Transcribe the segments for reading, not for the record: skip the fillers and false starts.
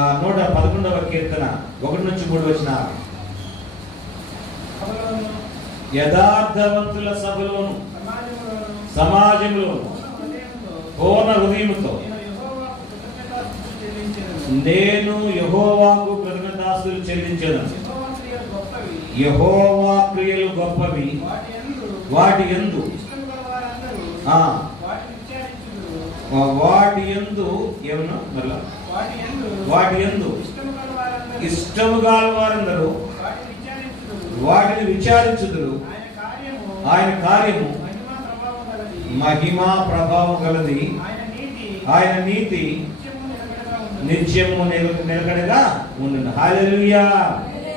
111వ కీర్తన 1-3 యథార్థవంతుల సభలోను సమాజంలోను పూర్ణ హృదయముతో నేను యెహోవాకు కృతజ్ఞతాస్తుతులు చెల్లించెదను. యెహోవా క్రియలు గొప్పవి, వాటి యందు ఇష్టముగా వారందరూ వాటిని విచారించుదురు. ఆయన కార్యము మహిమా ప్రభావం గలది, ఆయన నీతి నిత్యము నిలకడగా ఉండును. హల్లెలూయా.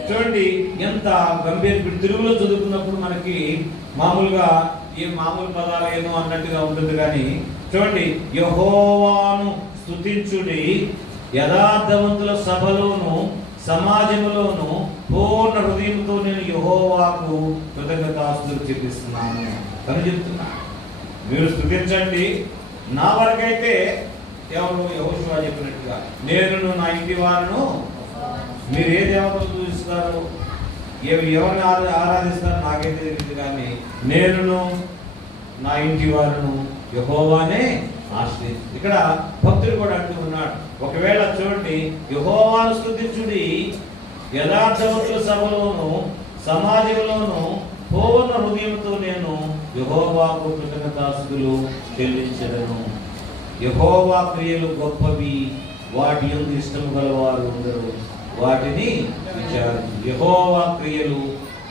చూడండి ఎంత గంభీర. తెలుగులో చదువుకున్నప్పుడు మనకి మామూలుగా మామూలు పదాలు ఏమో అన్నట్టుగా ఉంటుంది, కానీ చూడండి, యెహోవాను స్తుతించుడి, యథార్థవంతుల సభలోను సమాజంలోను పూర్ణ హృదయంతో నేను యెహోవాకు కృతజ్ఞతాస్తుతులు చెల్లిస్తున్నాను అని చెప్తున్నా. మీరు స్తుతించండి. నా వరకైతే ఎవరు యెహోషువ చెప్పినట్టుగా నేను నా ఇంటి వారును, మీరు ఏ దేవతలు పూజిస్తారు, ఎవరిని ఆరాధిస్తారు నాకైతే తెలియదు, కానీ నేను నా ఇంటి వారును యెహోవానే ఆశ్రయిస్తాను. ఇక్కడ భక్తుడు కూడా అంటూ ఉన్నాడు, ఒకవేళ చూడండి, యెహోవాను స్తుతించుడి, యథార్థవంతుల సభలోను సమాజంలోను పూర్ణ హృదయంతో నేను యెహోవాకు కృతజ్ఞతాస్తుతులు చెల్లించెదను. యెహోవా క్రియలు గొప్పవి, వాటి యందు ఇష్టము గలవారు అందరూ వాటిని విచారించు. యెహోవా క్రియలు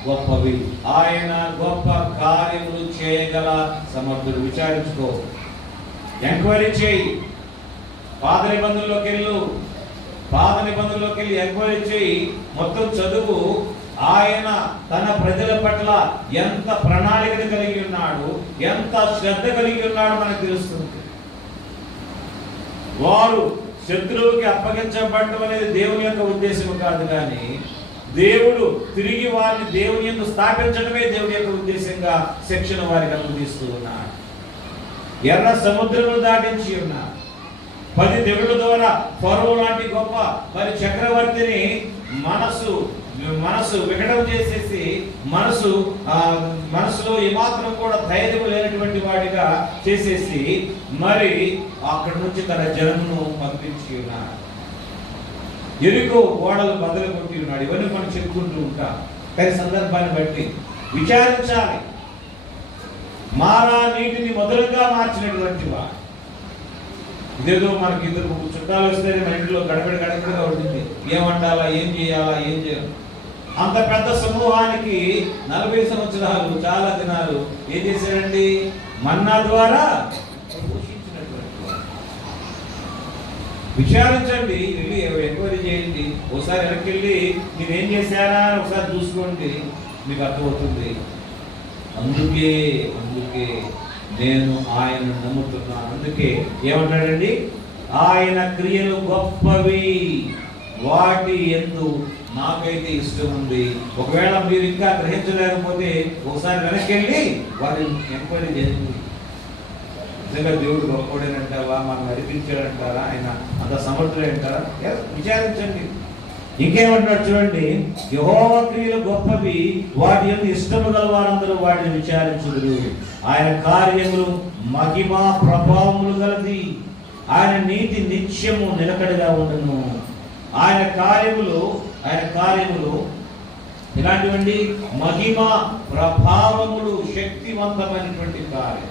గొప్పవి, ఆయన గొప్ప కార్యములు చేయగల సమర్థుడు. విచారించుకో, ఎంక్వైరీ చేయి. పాత నిబంధనలోకి వెళ్ళి ఎంక్వైరీ చేయి, మొత్తం చదువు. ఆయన తన ప్రజల పట్ల ఎంత ప్రణాళికను కలిగి ఉన్నాడు, ఎంత శ్రద్ధ కలిగి ఉన్నాడో మనకు తెలుస్తుంది. వారు శత్రువుకి అప్పగించబడటం అనేది దేవుని యొక్క ఉద్దేశం కాదు, కానీ దేవుడు తిరిగి వారిని దేవుని యందు స్థాపించడమే దేవుని యొక్క ఉద్దేశంగా శిక్షణ వారికి అనుమతిస్తూ ఉన్నాడు. ఎర్ర సముద్రమును దాటించి ఉన్నారు. 10 తెగుళ్ళ ద్వారా ఫరో లాంటి గొప్ప చక్రవర్తిని మనసు వికటం చేసేసి మనసులో ఏమాత్రం కూడా ధైర్యం లేనటువంటి వాడిగా చేసేసి మరి అక్కడి నుంచి తన జనమును పంపించి ఉన్నాడు. ఎరుకో గోడలు బద్దలు కొట్టి ఉన్నాడు. ఇవన్నీ మనం చెప్పుకుంటూ ఉంటాం, కానీ సందర్భాన్ని బట్టి విచారించాలి. మారా నీటిని మొదలుగా మార్చినటువంటి వాడు. ఇదేదో మనకి 2 చుట్టాలు వస్తే మన ఇంట్లో గడబడిగా ఉంటుంది. ఏం వండాలా, ఏం చేయాలా, ఏం చేయాలి. అంత పెద్ద సమూహానికి 40 సంవత్సరాలు చాలా దినాలు ఏం చేశాడండి? మన్నా ద్వారా పోషించినటువంటి వాడు. విచారించండి, వెళ్ళి ఎంక్వైరీ చేయండి. ఒకసారి వెనక్కి వెళ్ళి నేనేం చేశానా అని ఒకసారి చూసుకోండి, మీకు అర్థమవుతుంది. అందుకే నేను ఆయన నమ్ముతున్నాను. అందుకే ఏమంటాడండి? ఆయన క్రియలు గొప్పవి, వాటి యందు నాకైతే ఇష్టం ఉంది. ఒకవేళ మీరు ఇంకా గ్రహించలేకపోతే ఒకసారి వెనక్కి వెళ్ళి వారిని ఎంక్వైరీ చేయండి. నిజంగా దేవుడు గొప్పవాడేనంటావా, మనం నడిపించాడంటారా, ఆయన అంత సమర్థుడంటారా? విచారించండి. ఇంకేమంటాడు చూడండి, యెహోవా క్రియలు గొప్పవి, వాటి యందు ఇష్టము గల వారందరూ వాటిని విచారించుదురు. ఆయన కార్యములు మహిమా ప్రభావములు గలది, ఆయన నీతి నిత్యము నిలకడగా ఉండును. ఆయన కార్యములు ఇలాంటివండి, మహిమా ప్రభావములు, శక్తివంతమైనటువంటి కార్యం.